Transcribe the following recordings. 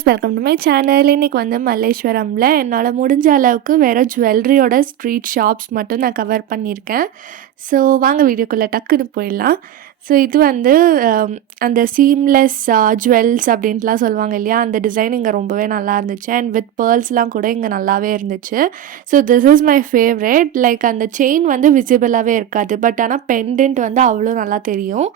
Guys, welcome to my channel. இன்றைக்கி வந்து மல்லேஸ்வரமில் என்னால் முடிஞ்ச அளவுக்கு வேறு ஜுவல்லரியோட ஸ்ட்ரீட் ஷாப்ஸ் மட்டும் நான் கவர் பண்ணியிருக்கேன். ஸோ வாங்க வீடியோக்குள்ளே டக்குன்னு போயிடலாம். ஸோ இது வந்து அந்த சீம்லெஸ் ஜுவல்ஸ் அப்படின்ட்டுலாம் சொல்லுவாங்க இல்லையா, அந்த டிசைன் இங்கே ரொம்பவே நல்லா இருந்துச்சு. அண்ட் வித் பேர்ல்ஸ்லாம் கூட இங்கே நல்லாவே இருந்துச்சு. So this is my favourite. Like அந்த செயின் வந்து விசிபிளாகவே இருக்காது, பட் ஆனால் பெண்டன்ட் வந்து அவ்வளோ நல்லா தெரியும்.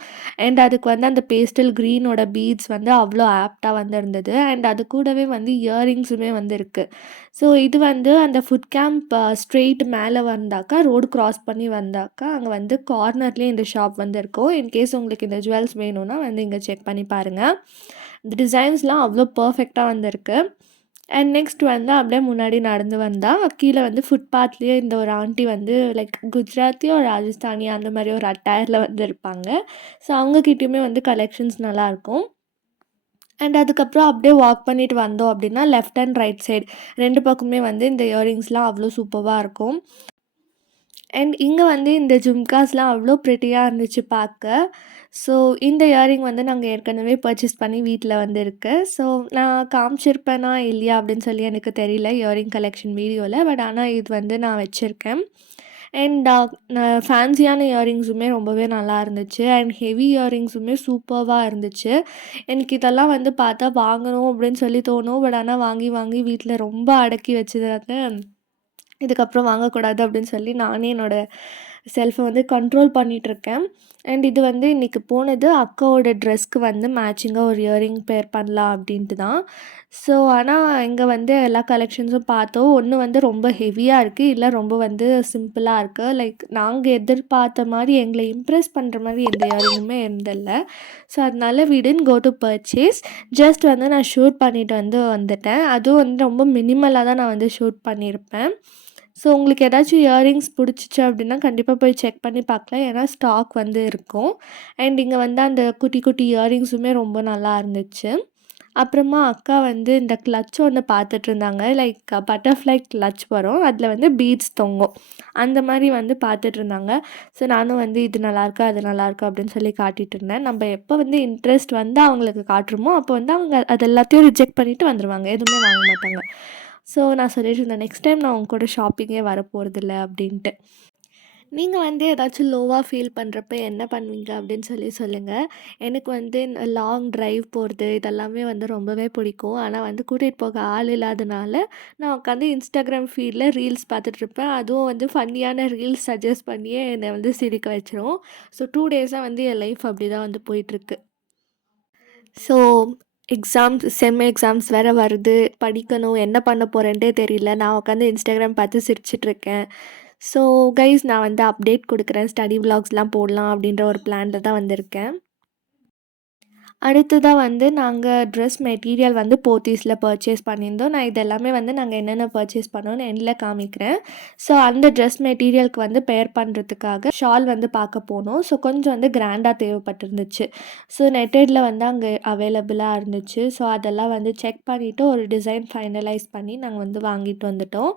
அண்ட் அதுக்கு வந்து அந்த பேஸ்டல் க்ரீனோட பீட்ஸ் வந்து அவ்வளோ ஆப்டாக வந்து இருந்தது. அண்ட் அது கூடவே வந்து இயரிங்ஸுமே வந்து இருக்குது. ஸோ இது வந்து அந்த ஃபுட் கேம்ப் ஸ்ட்ரெயிட் மேலே வந்தாக்கா, ரோடு க்ராஸ் பண்ணி வந்தாக்கா, அங்கே வந்து கார்னர்லேயே இந்த ஷாப் வந்து இருக்கும். இன்கேஸ் உங்களுக்கு இந்த ஜுவல்ஸ் வேணும்னா வந்து இங்கே செக் பண்ணி பாருங்கள். இந்த டிசைன்ஸ்லாம் அவ்வளோ பர்ஃபெக்டாக வந்திருக்கு. அண்ட் நெக்ஸ்ட் வந்து அப்படியே முன்னாடி நடந்து வந்தால் கீழே வந்து ஃபுட்பாத்லேயே இந்த ஒரு ஆண்டி வந்து லைக் குஜராத்தியோ ராஜஸ்தானி அந்த மாதிரி ஒரு அட்டையரில் வந்து இருப்பாங்க. ஸோ அவங்கக்கிட்டேயுமே வந்து கலெக்ஷன்ஸ் நல்லாயிருக்கும். அண்ட் அதுக்கப்புறம் அப்படியே வாக் பண்ணிட்டு வந்தோம் அப்படின்னா லெஃப்ட் அண்ட் ரைட் சைடு 2 பக்கமே வந்து இந்த இயரிங்ஸ்லாம் அவ்வளோ சூப்பராக இருக்கும். அண்ட் இங்கே வந்து இந்த ஜும்காஸ்லாம் அவ்வளோ ப்ரிட்டியாக இருந்துச்சு பார்க்க. ஸோ இந்த இயரிங் வந்து நாங்கள் ஏற்கனவே பர்ச்சேஸ் பண்ணி வீட்டில் வந்து இருக்குது. ஸோ நான் காமிச்சிருப்பேனா இல்லையா அப்படின்னு சொல்லி எனக்கு தெரியல இயரிங் கலெக்ஷன் வீடியோவில். பட் ஆனால் இது வந்து நான் வச்சுருக்கேன். அண்ட் ஃபேன்சியான இயரிங்ஸுமே ரொம்பவே நல்லா இருந்துச்சு. அண்ட் ஹெவி இயரிங்ஸுமே சூப்பராக இருந்துச்சு. எனக்கு இதெல்லாம் வந்து பார்த்தா வாங்கணும் அப்படின்னு சொல்லி தோணும். பட் ஆனால் வாங்கி வாங்கி வீட்டில் ரொம்ப அடக்கி வச்சதால இதுக்கப்புறம் வாங்கக்கூடாது அப்படின்னு சொல்லி நானே என்னோடய செல்ஃபை வந்து கண்ட்ரோல் பண்ணிகிட்ருக்கேன். அண்ட் இது வந்து இன்றைக்கி போனது அக்காவோட ட்ரெஸ்க்கு வந்து மேட்சிங்காக ஒரு இயரிங் பேர் பண்ணலாம் அப்படின்ட்டு தான். ஸோ ஆனால் இங்கே வந்து எல்லா கலெக்ஷன்ஸும் பார்த்தோம். ஒன்று வந்து ரொம்ப ஹெவியாக இருக்குது, இல்லை ரொம்ப வந்து சிம்பிளாக இருக்குது. லைக் நாங்கள் எதிர்பார்த்த மாதிரி எங்களை இம்ப்ரெஸ் பண்ணுற மாதிரி எந்த இயரிங்குமே இருந்தில்ல. ஸோ அதனால we didn't go to purchase. Just வந்து நான் ஷூட் பண்ணிவிட்டு வந்து வந்துட்டேன். அதுவும் வந்து ரொம்ப மினிமலாக தான் நான் வந்து ஷூட் பண்ணியிருப்பேன். ஸோ உங்களுக்கு ஏதாச்சும் இயரிங்ஸ் பிடிச்சிச்சு அப்படின்னா கண்டிப்பாக போய் செக் பண்ணி பார்க்கலாம். ஏன்னா ஸ்டாக் வந்து இருக்கும். அண்ட் இங்கே வந்து அந்த குட்டி குட்டி இயரிங்ஸுமே ரொம்ப நல்லா இருந்துச்சு. அப்புறமா அக்கா வந்து இந்த கிளட்ச் ஒன்று பார்த்துட்டு இருந்தாங்க. லைக் பட்டர்ஃப்ளை கிளட்ச் வரும், அதில் வந்து பீட்ஸ் தொங்கும், அந்த மாதிரி வந்து பார்த்துட்டு இருந்தாங்க. ஸோ நானும் வந்து இது நல்லாயிருக்கா அது நல்லாயிருக்கா அப்படின்னு சொல்லி காட்டிகிட்டு இருந்தேன். நம்ம எப்போ வந்து இன்ட்ரெஸ்ட் வந்து அவங்களுக்கு காட்டுறோமோ அப்போ வந்து அவங்க அது எல்லாத்தையும் ரிஜெக்ட் பண்ணிவிட்டு வந்துடுவாங்க, எதுவுமே வாங்க மாட்டாங்க. ஸோ நான் சொல்லிட்டு இருந்தேன் நெக்ஸ்ட் டைம் நான் உங்க கூட ஷாப்பிங்கே வரப்போகிறதில்ல அப்படின்ட்டு. நீங்கள் வந்து ஏதாச்சும் லோவாக ஃபீல் பண்ணுறப்ப என்ன பண்ணுவீங்க அப்படின்னு சொல்லி சொல்லுங்கள். எனக்கு வந்து லாங் ட்ரைவ் போகிறது இதெல்லாமே வந்து ரொம்பவே பிடிக்கும். ஆனால் வந்து கூட்டிகிட்டு போக ஆள் இல்லாதனால நான் உட்காந்து இன்ஸ்டாகிராம் ஃபீடில் ரீல்ஸ் பார்த்துட்ருப்பேன். அதுவும் வந்து ஃபன்னியான ரீல்ஸ் சஜஸ்ட் பண்ணியே என்னை வந்து சிரிக்க வச்சிரும். ஸோ 2 டேஸாக வந்து என் லைஃப் அப்படி தான் வந்து போயிட்டுருக்கு. ஸோ செம் எக்ஸாம்ஸ் வேறு வருது, படிக்கணும், என்ன பண்ண போகிறேன்ட்டே தெரியல. நான் உட்காந்து இன்ஸ்டாகிராம் பார்த்து சிரிச்சிட்ருக்கேன். ஸோ கைஸ், நான் வந்து அப்டேட் கொடுக்குறேன், ஸ்டடி விலாக்ஸ்லாம் போடலாம் அப்படின்ற ஒரு பிளானில் தான் வந்திருக்கேன். அடுத்ததாக வந்து நாங்கள் ட்ரெஸ் மெட்டீரியல் வந்து போத்தீஸில் பர்ச்சேஸ் பண்ணியிருந்தோம். நான் இது எல்லாமே வந்து நாங்கள் என்னென்ன பர்ச்சேஸ் பண்ணோன்னு எண்டில் காமிக்கிறேன். ஸோ அந்த ட்ரெஸ் மெட்டீரியலுக்கு வந்து பேர் பண்ணுறதுக்காக ஷால் வந்து பார்க்க போனோம். ஸோ கொஞ்சம் வந்து கிராண்டாக தேவைப்பட்டிருந்துச்சு. ஸோ நெட்டடில் வந்து அங்கே அவைலபிளாக இருந்துச்சு. ஸோ அதெல்லாம் வந்து செக் பண்ணிவிட்டு ஒரு டிசைன் ஃபைனலைஸ் பண்ணி நாங்கள் வந்து வாங்கிட்டு வந்துட்டோம்.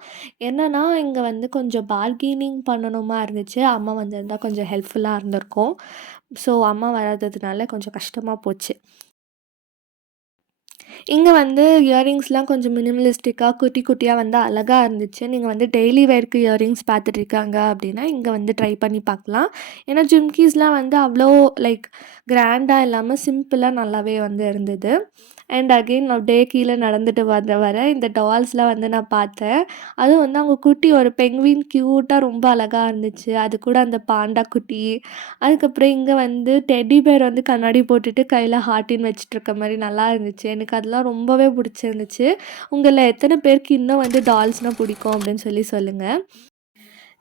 என்னென்னா இங்கே வந்து கொஞ்சம் பார்கெனிங் பண்ணணுமா இருந்துச்சு. அம்மா வந்திருந்தால் கொஞ்சம் ஹெல்ப்ஃபுல்லாக இருந்திருக்கும். ஸோ அம்மா வராததுனால கொஞ்சம் கஷ்டமாக போச்சு. இங்கே வந்து இயரிங்ஸ்லாம் கொஞ்சம் மினிமலிஸ்டிக்காக குட்டி குட்டியாக வந்து அழகாக இருந்துச்சு. நீங்கள் வந்து டெய்லி வேர்க்கு இயரிங்ஸ் பார்த்துட்ருக்காங்க அப்படின்னா இங்கே வந்து ட்ரை பண்ணி பார்க்கலாம். ஏன்னா ஜிம்கீஸ்லாம் வந்து அவ்வளோ லைக் கிராண்டாக இல்லாமல் சிம்பிளாக நல்லாவே வந்து இருந்தது. அண்ட் அகெயின் அப்படியே கீழே நடந்துட்டு வர இந்த டால்ஸ்லாம் வந்து நான் பார்த்தேன். அதுவும் வந்து அவங்க குட்டி ஒரு பெங்குவின் க்யூட்டாக ரொம்ப அழகாக இருந்துச்சு. அது கூட அந்த பாண்டா குட்டி, அதுக்கப்புறம் இங்கே வந்து டெடி பேர் வந்து கண்ணாடி போட்டுட்டு கையில் ஹார்ட்டின் வச்சுட்ருக்க மாதிரி நல்லா இருந்துச்சு. எனக்கு அதெல்லாம் ரொம்பவே பிடிச்சிருந்துச்சு. உங்களில் எத்தனை பேருக்கு இன்னும் வந்து டால்ஸ்னால் பிடிக்கும் அப்படின்னு சொல்லி சொல்லுங்கள்.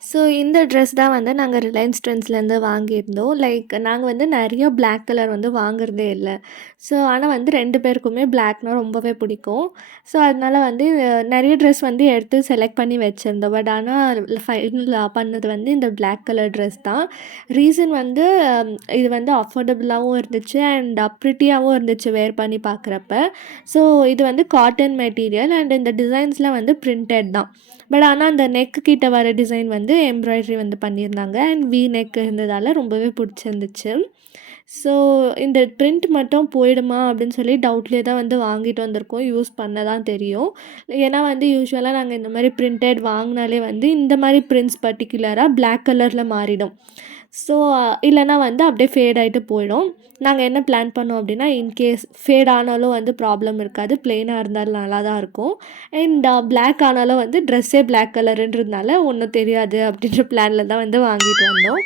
ஸோ இந்த ட்ரெஸ் தான் வந்து நாங்கள் ரிலையன்ஸ் ட்ரெண்ட்ஸ்லேருந்து வாங்கியிருந்தோம். லைக் நாங்கள் வந்து நிறைய பிளாக் கலர் வந்து வாங்குறதே இல்லை. ஸோ ஆனால் வந்து 2 பேருக்குமே பிளாக்னால் ரொம்பவே பிடிக்கும். ஸோ அதனால வந்து நிறைய ட்ரெஸ் வந்து எடுத்து செலக்ட் பண்ணி வச்சுருந்தோம். பட் ஆனால் ஃபைனல் பண்ணது வந்து இந்த பிளாக் கலர் ட்ரெஸ் தான். ரீசன் வந்து இது வந்து அஃபோர்டபுளாகவும் இருந்துச்சு அண்ட் ப்ரிட்டியாகவும் இருந்துச்சு வேர் பண்ணி பார்க்குறப்ப. ஸோ இது வந்து காட்டன் மெட்டீரியல் அண்ட் இந்த டிசைன்ஸ்லாம் வந்து பிரிண்டட் தான். பட் ஆனால் அந்த நெக்கு கிட்ட வர டிசைன் வந்து எம்ப்ராய்டரி வந்து பண்ணியிருந்தாங்க. அண்ட் வி நெக் இருந்ததால் ரொம்பவே பிடிச்சிருந்துச்சு. ஸோ இந்த பிரிண்ட் மட்டும் போயிடுமா அப்படின்னு சொல்லி டவுட்லேயே தான் வந்து வாங்கிட்டு வந்திருக்கோம். யூஸ் பண்ண தான் தெரியும். ஏன்னா வந்து யூசுவலாக நாங்கள் இந்த மாதிரி பிரிண்டட் வாங்கினாலே வந்து இந்த மாதிரி பிரிண்ட்ஸ் பர்ட்டிகுலராக பிளாக் கலரில் மாறிடும். ஸோ இல்லைனா வந்து அப்படியே ஃபேட் ஆகிட்டு போயிடும். நாங்கள் என்ன பிளான் பண்ணோம் அப்படின்னா, இன்கேஸ் ஃபேட் ஆனாலும் வந்து ப்ராப்ளம் இருக்காது, ப்ளெயினாக இருந்தாலும் நல்லா தான் இருக்கும். அண்ட் பிளாக் ஆனாலும் வந்து ட்ரெஸ்ஸே பிளாக் கலருன்றதுனால ஒன்றும் தெரியாது அப்படின்ற பிளானில் தான் வந்து வாங்கிட்டு வந்தோம்.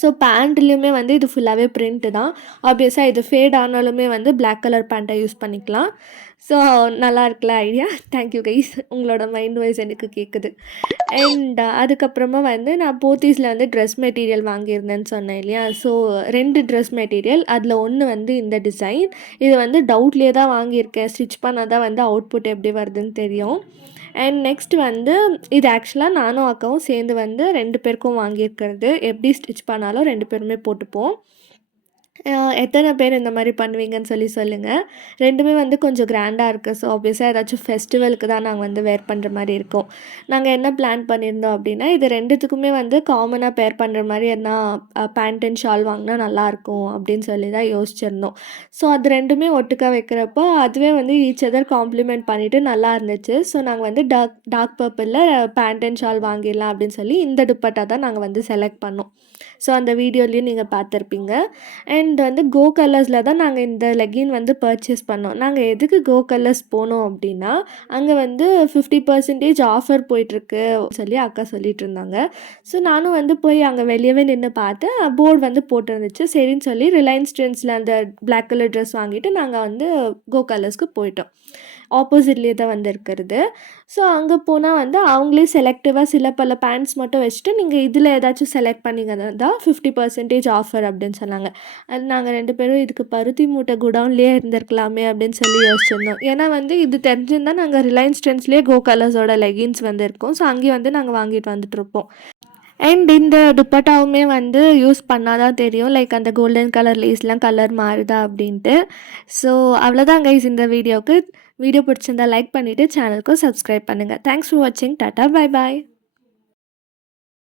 ஸோ பேண்ட்லேயுமே வந்து இது ஃபுல்லாகவே பிரிண்ட்டு தான். ஆப்வியஸாக இது ஃபேட் ஆனாலுமே வந்து பிளாக் கலர் பேண்ட்டை யூஸ் பண்ணிக்கலாம். ஸோ நல்லா இருக்குல்ல ஐடியா? Thank you guys. உங்களோட மைண்ட் வாய்ஸ் எனக்கு கேட்குது. அண்ட் அதுக்கப்புறமா வந்து நான் போத்தீஸில் வந்து ட்ரெஸ் மெட்டீரியல் வாங்கியிருந்தேன்னு சொன்னேன் இல்லையா? ஸோ 2 ட்ரெஸ் மெட்டீரியல், அதில் ஒன்று வந்து இந்த டிசைன். இது வந்து டவுட்லேயே தான் வாங்கியிருக்கேன். ஸ்டிச் பண்ணால் தான் வந்து அவுட்புட் எப்படி வருதுன்னு தெரியும். அண்ட் நெக்ஸ்ட் வந்து இது ஆக்சுவலாக நானும் அக்காவும் சேர்ந்து வந்து 2 பேருக்கும் வாங்கியிருக்கிறது. எப்படி ஸ்டிச் பண்ணாலும் 2 பேருமே போட்டுப்போம். எத்தனை பேர் இந்த மாதிரி பண்ணுவீங்கன்னு சொல்லி சொல்லுங்கள். 2மே வந்து கொஞ்சம் கிராண்டாக இருக்குது. ஸோ ஆப்வியஸாக ஏதாச்சும் ஃபெஸ்டிவலுக்கு தான் நாங்கள் வந்து வேர் பண்ணுற மாதிரி இருக்கோம். நாங்கள் என்ன பிளான் பண்ணியிருந்தோம் அப்படின்னா, இது 2த்துக்குமே வந்து காமனாக பேர் பண்ணுற மாதிரி எதனா பேண்ட் அண்ட் ஷால் வாங்கினா நல்லாயிருக்கும் அப்படின்னு சொல்லி தான் யோசிச்சிருந்தோம். ஸோ அது 2மே ஒட்டுக்கா வைக்கிறப்போ அதுவே வந்து ஈச் அதர் காம்ப்ளிமெண்ட் பண்ணிவிட்டு நல்லா இருந்துச்சு. ஸோ நாங்கள் வந்து டார்க் பர்பிளில் பேண்ட் அண்ட் ஷால் வாங்கிடலாம் அப்படின்னு சொல்லி இந்த துப்பட்டா தான் நாங்கள் வந்து செலக்ட் பண்ணோம். ஸோ அந்த வீடியோலேயும் நீங்கள் பார்த்துருப்பீங்க. அண்ட் வந்து கோ கலர்ஸில் தான் நாங்கள் இந்த லெகின் வந்து பர்ச்சேஸ் பண்ணோம். நாங்கள் எதுக்கு கோ கலர்ஸ் போனோம் அப்படின்னா, அங்கே வந்து 50% ஆஃபர் போயிட்டுருக்கு சொல்லி அக்கா சொல்லிட்டு இருந்தாங்க. ஸோ நானும் வந்து போய் அங்கே வெளியவே நின்று பார்த்தேன். போர்டு வந்து போட்டிருந்துச்சு. சரின்னு சொல்லி ரிலையன்ஸ் ட்ரெண்ட்ஸில் அந்த பிளாக் கலர் ட்ரெஸ் வாங்கிட்டு நாங்கள் வந்து கோ கலர்ஸ்க்கு போயிட்டோம். ஆப்போசிட்லேயே தான் வந்து இருக்கிறது. ஸோ அங்கே போனால் வந்து அவங்களே செலக்டிவாக சில பல பேண்ட்ஸ் மட்டும் வச்சுட்டு, நீங்கள் இதில் ஏதாச்சும் செலக்ட் பண்ணிங்கன்னா தான் 50% ஆஃபர் அப்படின்னு சொன்னாங்க. அது நாங்கள் 2 பேரும் இதுக்கு பருத்தி மூட்டை குடவுன்லேயே இருந்திருக்கலாமே அப்படின்னு சொல்லி யோசிச்சிருந்தோம். ஏன்னா வந்து இது தெரிஞ்சிருந்தால் நாங்கள் ரிலையன்ஸ் ட்ரெண்ட்ஸ்லேயே கோ கலர்ஸோட லெகின்ஸ் வந்து இருக்கும். ஸோ அங்கேயே வந்து நாங்கள் வாங்கிட்டு வந்துட்டுருப்போம். அண்ட் இந்த துப்பட்டாவுமே வந்து யூஸ் பண்ணால் தான் தெரியும். லைக் அந்த கோல்டன் கலர் லேஸ்லாம் கலர் மாறுதா அப்படின்ட்டு. ஸோ அவ்வளோதான் கைஸ் இந்த வீடியோவுக்கு. வீடியோ பிடிச்சிருந்தா லைக் பண்ணிவிட்டு சேனலுக்கும் சப்ஸ்கிரைப் பண்ணுங்கள். தேங்க்ஸ் ஃபார் வாட்சிங். Tata, bye bye.